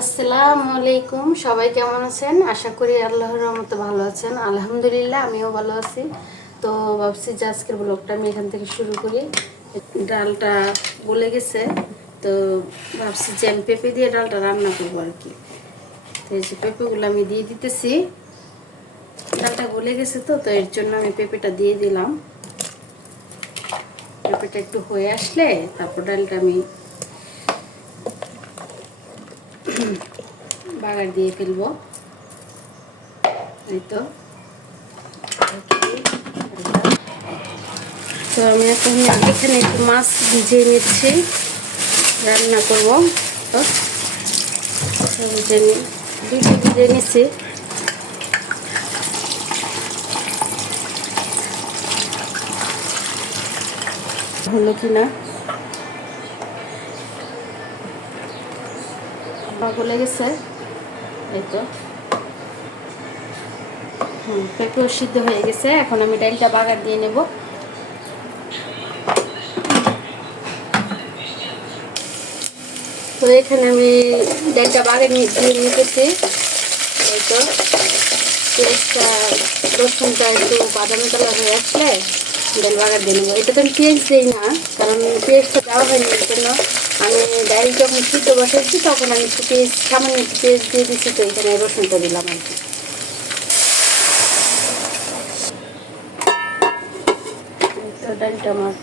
আসসালামু আলাইকুম। সবাই কেমন আছেন? আশা করি আল্লাহর রহমতে ভালো আছেন। আলহামদুলিল্লাহ আমিও ভালো আছি। তো ভাবছি যে আজকের ব্লগটা আমি এখান থেকে শুরু করি। ডালটা গলে গেছে, তো ভাবছি যে আমি পেঁপে দিয়ে ডালটা রান্না করবো আর কি। তো এই যে পেঁপেগুলো আমি দিয়ে দিতেছি। ডালটা গলে গেছে, তো এর জন্য আমি পেঁপেটা দিয়ে দিলাম। পেঁপেটা একটু হয়ে আসলে তারপর ডালটা আমি বাগার দিয়ে ফেলবো। এই তো তো আমি এখন এখানে একটু মাছ ভিজিয়ে নিচ্ছি, রান্না করবো। তো ভিজিয়ে নিচ্ছি। হলো কিনা গলে গেছে। এই তো পেঁপেও সিদ্ধ হয়ে গেছে। এখন আমি ডালটা বাগার দিয়ে নেব। তো এখানে আমি ডালটা বাগার দিয়ে নিতেছি। এই তো পেঁয়াজটা রসুনটা একটু বাদামি কালার হয়ে আসলে ডাল বাগার দিয়ে নেবো। এটা তো আমি পেঁয়াজ দিই না, কারণ পেঁয়াজটা দেওয়া হয়নি। এর জন্য আমি ডাল যখন সিদ্ধ বসাচ্ছি তখন আমি একটু পেঁয়াজ সামান্য একটু পেঁয়াজ দিয়ে দিচ্ছি। তো এখানে রসুনটা দিলাম আর কি। তো ডালটা আমার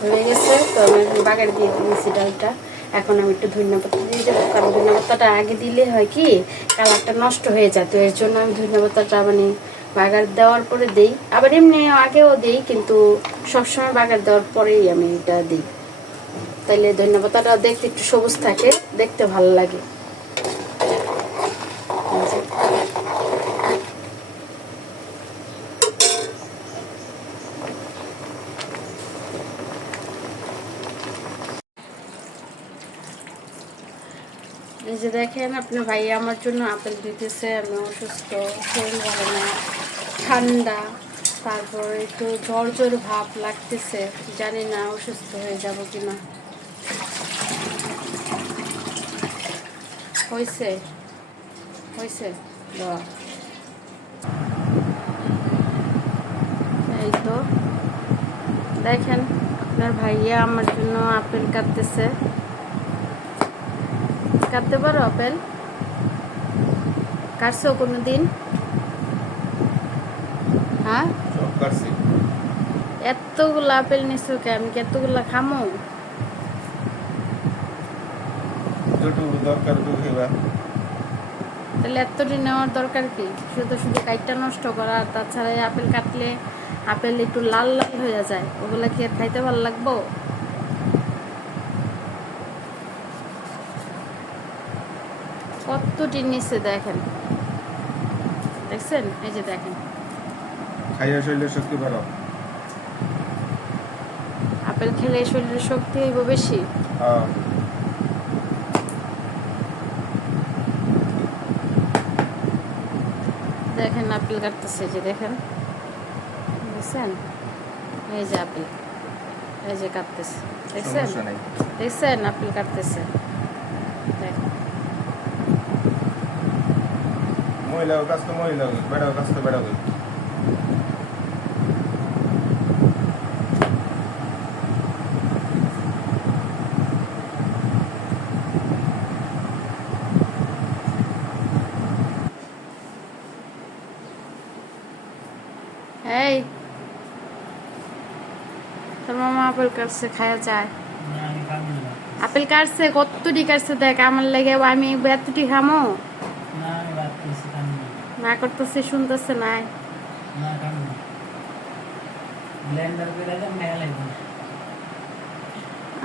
হয়ে গেছে, তো আমি বাগার দিয়ে দিয়েছি ডালটা। এখন আমি একটু ধনিয়া পাতা দিয়ে দেবো, কারণ ধনিয়া পাতাটা আগে দিলে হয় কি কালারটা নষ্ট হয়ে যায়। তো এর জন্য আমি ধনিয়া পাতাটা মানে বাগার দেওয়ার পরে দিই। আবার এমনি আগেও দিই, কিন্তু সবসময় বাগার দেওয়ার পরেই আমি এটা দিই। তাইলে ধনিয়া পাতাটা দেখতে একটু সবুজ থাকে, দেখতে ভালো লাগে। এই যে দেখেন, আপনার ভাই আমার জন্য আপেল দিতেছে। আমি অসুস্থ, শরীর ভালো না, ঠান্ডা, তারপর একটু জ্বর জ্বর ভাব লাগতেছে। জানি না অসুস্থ হয়ে যাব কিনা। হয়েছে হয়েছে দেওয়া। এই তো দেখেন, আপনার ভাইয়া আমার জন্য আপেল কাটতেছে। কাটতে পারো আপেল? কাটছো কোনো দিন? হ্যাঁ, এতগুলো আপেল নিছো কে? আমি কি এতগুলো খামো? তাহলে এতটি নেওয়ার দরকার কি? শুধু শুধু কাইটটা নষ্ট করা। আর তাছাড়া আপেল কাটলে আপেল একটু লাল লাল হয়ে যায়, ওগুলা কি আর খাইতে ভালো লাগবো? কতটি নিচে দেখেন, দেখছেন? এই যে দেখেন, খাইয়া শরীরের শক্তি বাড়াও। আপেল খেলে শরীরের শক্তি হইব বেশি। দেখেন আপেল কাটতেছে, যে দেখেন, দেখছেন? এই যে আপেল, এই যে কাটতেছে, দেখছেন? দেখছেন আপেল কাটতেছে, দেখেন। মহিলাও কাজ তো মহিলা, বেড়াও কাজ তো বেড়াও। এই তোর মামা আপেল কাটছে, খায়া যায়। আপেল কাটছে, কতটি কাটছে দেখ। আমার লাগে আমি এতটি খামো না? করতেছে, শুনতেছে নাই?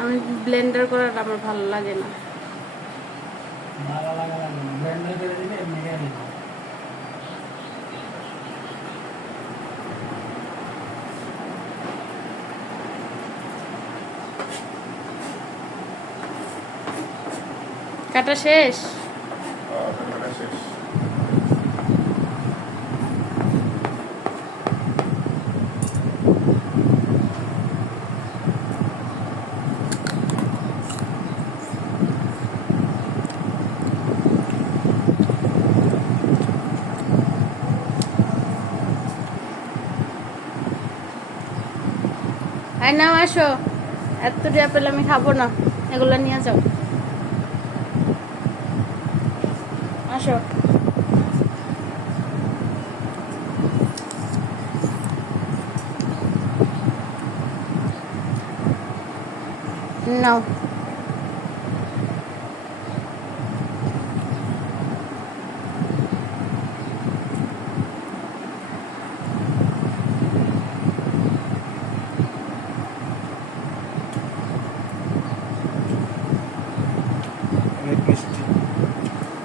আমি ব্লেন্ডার করাটা আমার ভালো লাগে না। কাটা শেষ? নাও আসো, এত আপেল আমি খাবো না, এগুলো নিয়ে যাও। আসো। নাও। অনেক মিষ্টি।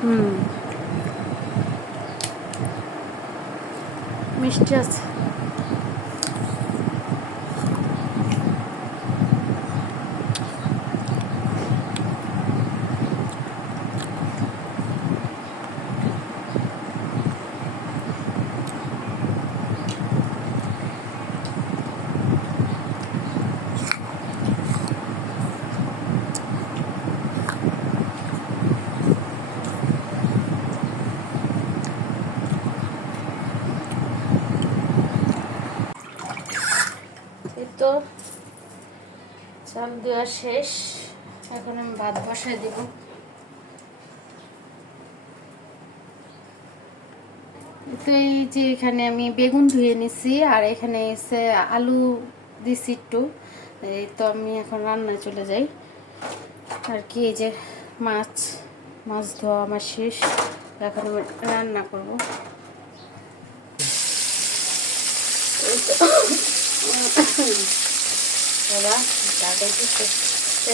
হুম, মিষ্টি আছে। এই তো চাল দেওয়া শেষ, এখন আমি ভাত বসাই দিব। তো এই যে এখানে আমি বেগুন ধুয়ে নিছি, আর এখানে এসে আলু দিছি একটু। এই তো আমি এখন রান্নায় চলে যাই। আর কি এই যে মাছ মাছ ধোয়া আমার শেষ, এখন আমি রান্না করব। এই তো বাবা দাদা দিচ্ছে।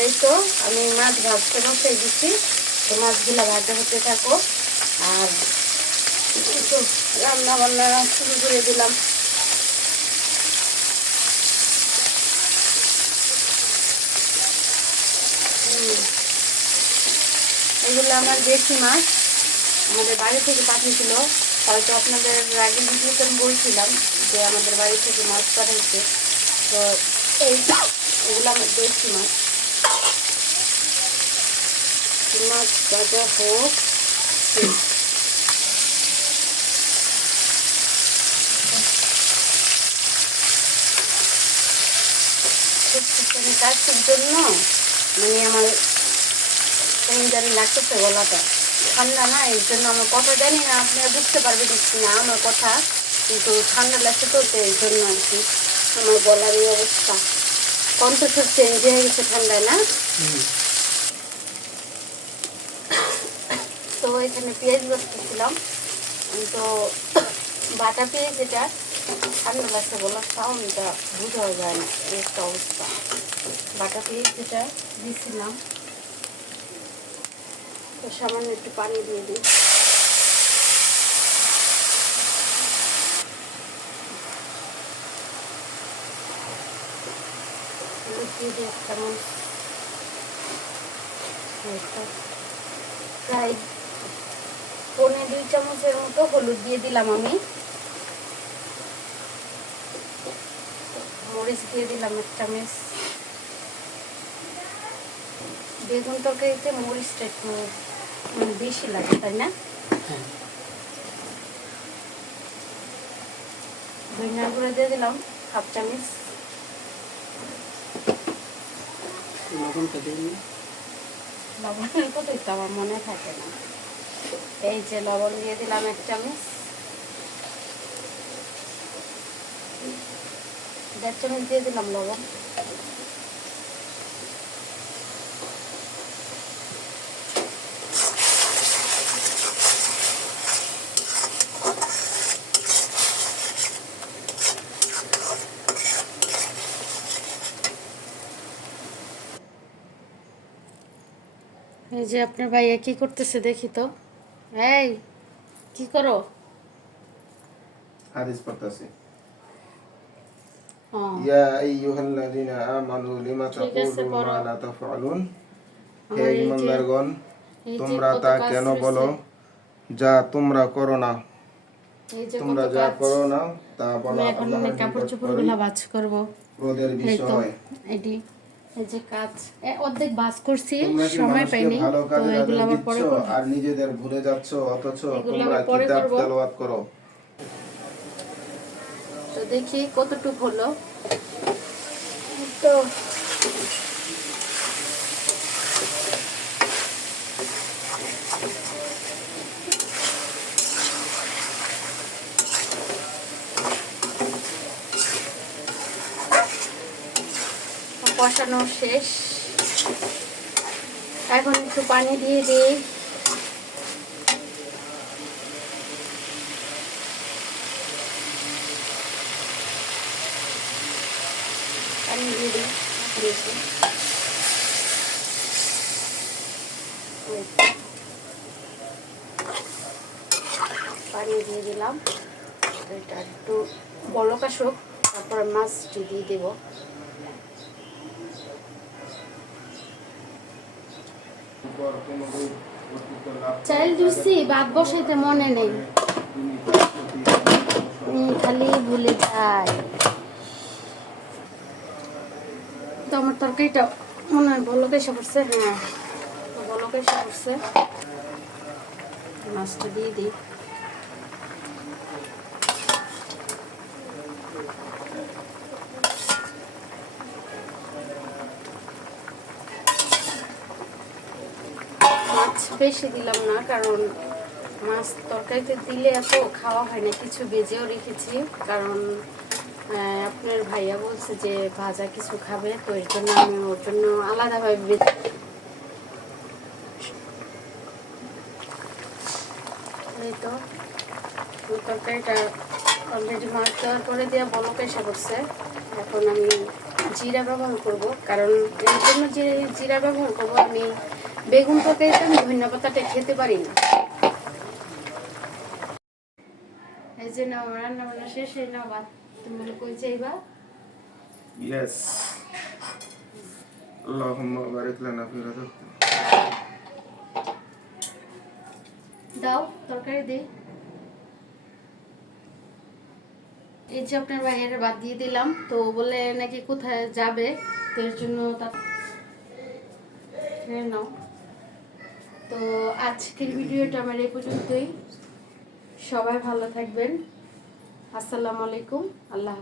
এই তো আমি মাছ ভাজতে বসে দিচ্ছি, তো মাছগুলো ভাজা হতে থাকো, আর একটু রান্না বান্না শুরু করে দিলাম। এগুলো আমার দেশি মাছ, আমাদের বাড়ি থেকে পাঠিয়েছিল। হয়তো আপনাদের আগে ভিডিওতে আমি বলছিলাম যে আমাদের বাড়ি থেকে মাছ পাঠাইছে। তো এই এগুলো আমার দেশি মাছ। মাছ ভাজা হোক, কাজের জন্য মানে আমার কেমন জানি লাগতেছে গলাটা, ঠান্ডা না, এই জন্য আমার কথা জানি না আপনারা বুঝতে পারবেন কি না আমার কথা, কিন্তু ঠান্ডা লাগছে তো, এই জন্য আর কি আমার গলার এই অবস্থা। কণ্ঠস্বর চেঞ্জ হয়ে গেছে ঠান্ডায় না। তো এখানে পেঁয়াজ বাছতেছিলাম, তো বাটা পেঁয়াজ, যেটা ঠান্ডা লাগছে গলার সাউন্ডটা বোঝা যায় না, এই একটা অবস্থা। বাটা পেঁয়াজ যেটা দিয়েছিলাম, তো সামান্য একটু পানি দিয়ে দিই। দিয়ে দিই 1 চামচ, প্রায় 1.25 চামচের মতো হলুদ দিয়ে দিলাম আমি। মরিচ দিয়ে দিলাম 1 চামচ। বেগুন তরকারিতে মরিচটা একটু বেশি লাগে, তাই না? ধনিয়ার গুঁড়ো দিয়ে দিলাম 1/2 চামচ। লবণ কতই তো আমার মনে থাকে না। এই যে লবণ দিয়ে দিলাম 1 চামচ। 1.5 চামচ দিয়ে দিলাম লবণ। এই যে আপনার ভাইয়া কি করতেছে দেখি তো। এই কি করো? হাদিস পড়তাছি। হ্যাঁ, ইয়া আইয়ুহাল্লাযীনা আমানু লিমা ঠিক আছে, তাকুলু পড়ো। মা লা তাফআলুন। হে আমার এই যে ঈমানদারগণ, এই যে তোমরা কত তা কাজ কেন রয়েছে। বলো যা তোমরা করো না। এই যে তোমরা কত যা কাজ। করো না তা আমি বলা এখন আল্লাহর কাপড় নিকট চোপড়গুলো ভাঁজ করবো। ক্রোধের এই তো বিষয়। এটি, এই যে কাজ অর্ধেক ভাঁজ করছি, তোমরা কি সময় মানুষকে পাইনি, ভালো তো কাজের এগুলো আদেশ আমার দিচ্ছ পরে করবো। আর নিজেদের ভুলে যাচ্ছ, অথচ এগুলো তোমরা আমি পরে কিতাব করবো। তেলাওয়াত করো। তো দেখি কতটুকু হলো। তো কষানো শেষ, এখন একটু পানি দিয়ে দিই। পানি দিয়ে দিই, পানি দিয়ে দিলাম। এটা একটু বলক আসুক, তারপরে মাছটি দিয়ে দেবো। চাইল দিচ্ছি, ভাত বসাইতে মনে নেই, খালি ভুলে যাই। তো আমার তরকারিটা মনে হয় বলক এসে পড়ছে। হ্যাঁ, বলক এসে পড়ছে, মাছটা দিয়ে দিই। মাছ বেশি দিলাম না, কারণ মাছ তরকারিতে দিলে এত খাওয়া হয় না। কিছু ভেজেও রেখেছি, কারণ আপনার ভাইয়া বলছে যে ভাজা কিছু খাবে, তো এর জন্য আমি ওর জন্য আলাদাভাবে এই তো তরকারিটা অলরেডি মাছ দেওয়ার পরে দিয়ে বলক এসে পড়ছে। এখন আমি জিরা ব্যবহার করব, কারণ এর জন্য যে জিরা ব্যবহার করবো, আমি বেগুন তরকারিতে আমি ধনিয়া পাতাটা খেতে পারি না। এই যে না, রান্না বান্না শেষ, এই না ভাত তুমি কই চাইবা। ইয়েস, আল্লাহুম্মা বারিক লানা ফি রাযিক। দাও তরকারি দে। এই যে আপনার ভাইয়ের ভাত দিয়ে দিলাম, তো বলে নাকি কোথায় যাবে, তো এর জন্য নাও। তো আজকের ভিডিওটা আমার এই পর্যন্তই। সবাই ভালো থাকবেন। আসসালামু আলাইকুম, আল্লাহ।